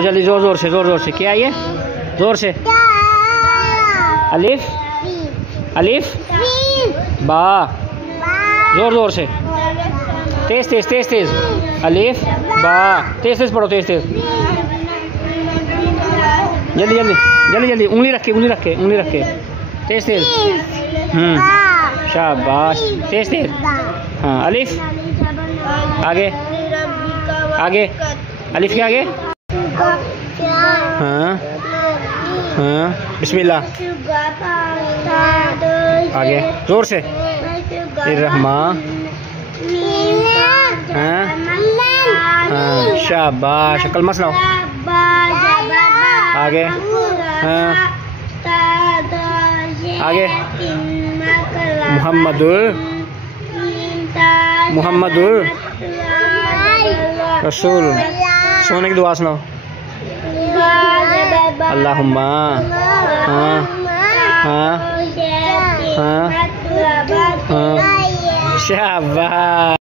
बोलो जल्दी, जोर जोर से, जोर जोर से। क्या ये? जोर से। अलिफ, अलिफ, बा। जोर जोर से, तेज तेज तेज तेज। अलिफ बा, तेज तेज पढ़ो, तेज तेज। जल्दी जल्दी जल्दी जल्दी, उंगली रख के, उंगली रख के, उंगली रख के, तेज तेज। शाबाश, तेज तेज। हाँ, अलिफ आगे, आगे, अलिफ के आगे। हाँ हाँ, बिस्मिल्लाह। आगे जोर से, रहमान। हाँ हाँ, शाबाश। कलमा सुनाओ। आगे। हाँ, आगे। मुहम्मदुर रसूल। सोने की दुआ सुनाओ। अल्लाहुम्मा। हाँ हाँ हाँ हाँ, शाबाश।